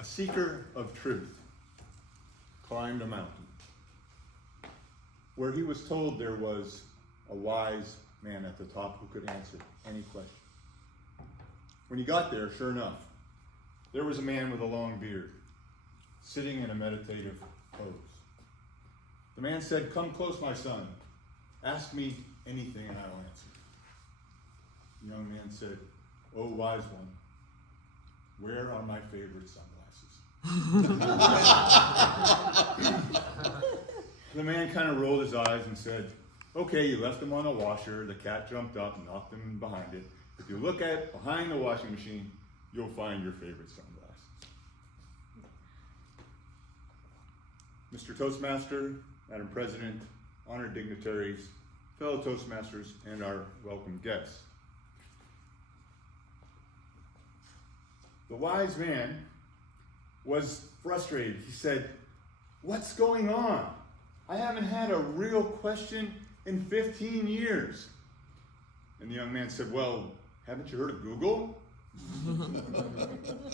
A seeker of truth climbed a mountain where he was told there was a wise man at the top who could answer any question. When he got there, sure enough, there was a man with a long beard sitting in a meditative pose. The man said, "Come close, my son. Ask me anything and I will answer." The young man said, "Oh, wise one, where are my favorite sunglasses?" The man kind of rolled his eyes and said, "Okay, you left them on the washer. The cat jumped up and knocked them behind it. If you look at behind the washing machine, you'll find your favorite sunglasses." Mr. Toastmaster, Madam President, honored dignitaries, fellow Toastmasters, and our welcome guests. The wise man was frustrated. He said, "What's going on? I haven't had a real question in 15 years. And the young man said, "Well, haven't you heard of Google?"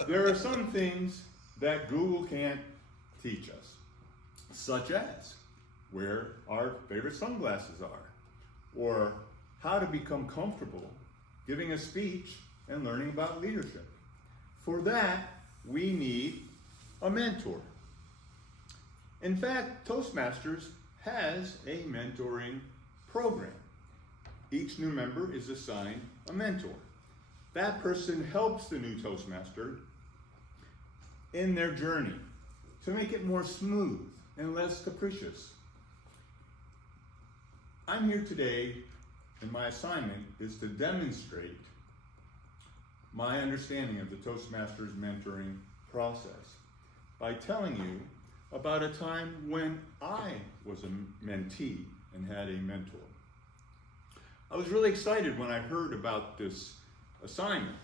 There are some things that Google can't teach us, such as where our favorite sunglasses are, or how to become comfortable giving a speech and learning about leadership. For that, we need a mentor. In fact, Toastmasters has a mentoring program. Each new member is assigned a mentor. That person helps the new Toastmaster in their journey to make it more smooth and less capricious. I'm here today, and my assignment is to demonstrate my understanding of the Toastmasters mentoring process by telling you about a time when I was a mentee and had a mentor. I was really excited when I heard about this assignment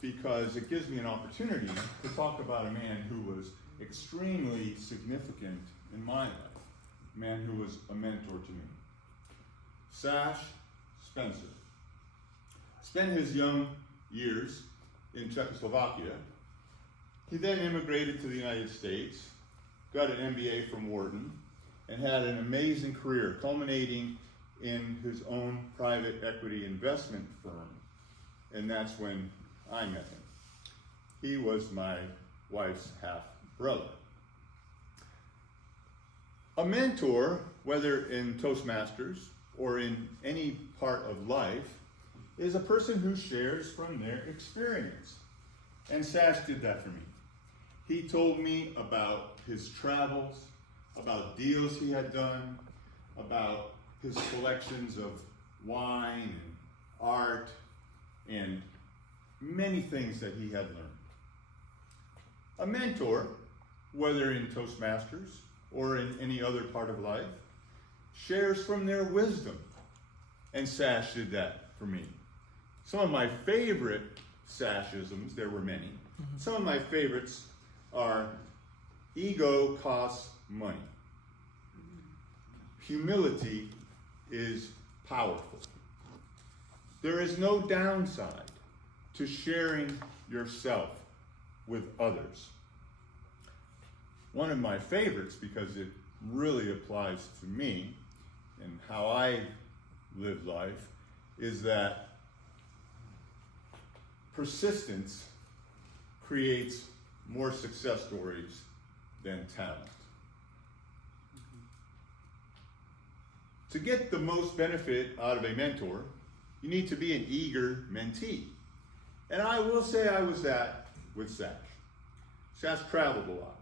because it gives me an opportunity to talk about a man who was extremely significant in my life, a man who was a mentor to me. Sash Spencer spent his young years in Czechoslovakia. He then immigrated to the United States, got an MBA from Wharton, and had an amazing career, culminating in his own private equity investment firm. And that's when I met him. He was my wife's half-brother. A mentor, whether in Toastmasters or in any part of life, is a person who shares from their experience. And Sash did that for me. He told me about his travels, about deals he had done, about his collections of wine and art, and many things that he had learned. A mentor, whether in Toastmasters or in any other part of life, shares from their wisdom. And Sash did that for me. Some of my favorite Sashisms, there were many, some of my favorites are: ego costs money. Humility is powerful. There is no downside to sharing yourself with others. One of my favorites, because it really applies to me and how I live life, is that persistence creates more success stories than talent. To get the most benefit out of a mentor, you need to be an eager mentee. And I will say I was that with Sash. Sash traveled a lot,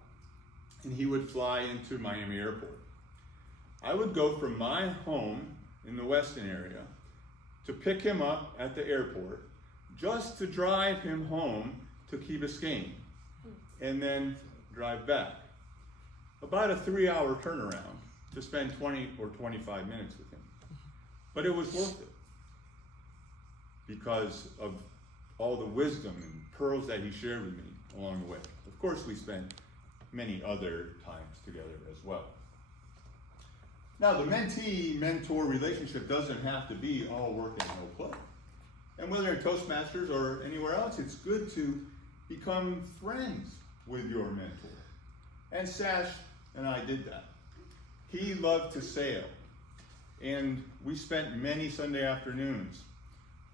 and he would fly into Miami Airport. I would go from my home in the Weston area to pick him up at the airport, just to drive him home to Key Biscayne, and then drive back. About a 3-hour turnaround to spend 20 or 25 minutes with him. But it was worth it because of all the wisdom and pearls that he shared with me along the way. Of course, we spent many other times together as well. Now, the mentee-mentor relationship doesn't have to be all work and no play. And whether in Toastmasters or anywhere else, it's good to become friends with your mentor. And Sash and I did that. He loved to sail, and we spent many Sunday afternoons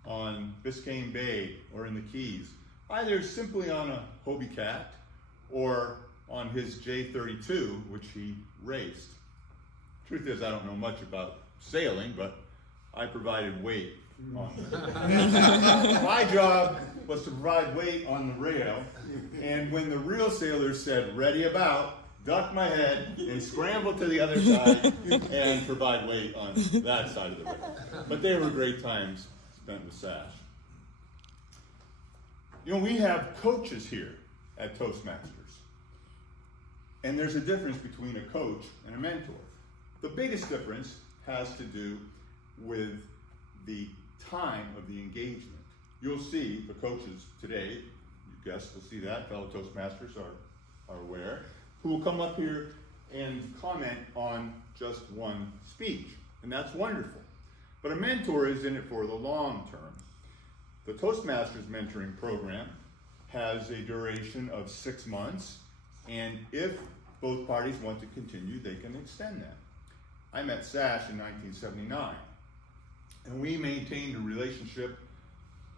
on Biscayne Bay or in the Keys, either simply on a Hobie Cat or on his J32, which he raced. Truth is, I don't know much about sailing, but I provided weight on it. My job was to provide weight on the rail, and when the real sailors said, ready about, duck my head and scramble to the other side and provide weight on that side of the rail. But they were great times spent with Sash. You know, we have coaches here at Toastmasters. And there's a difference between a coach and a mentor. The biggest difference has to do with the time of the engagement. You'll see the coaches today, you guests will see that, fellow Toastmasters are aware, who will come up here and comment on just one speech. And that's wonderful. But a mentor is in it for the long term. The Toastmasters mentoring program has a duration of 6 months, and if both parties want to continue, they can extend that. I met Sash in 1979, and we maintained a relationship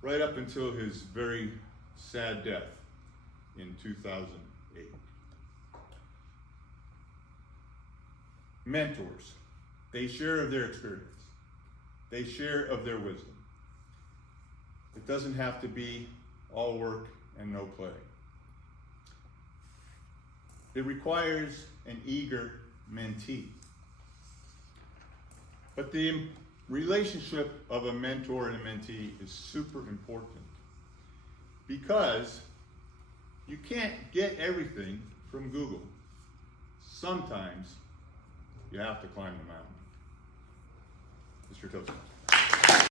right up until his very sad death in 2008. Mentors, they share of their experience. They share of their wisdom. It doesn't have to be all work and no play. It requires an eager mentee. But the relationship of a mentor and a mentee is super important because you can't get everything from Google. Sometimes you have to climb the mountain. Mr. Toastmaster.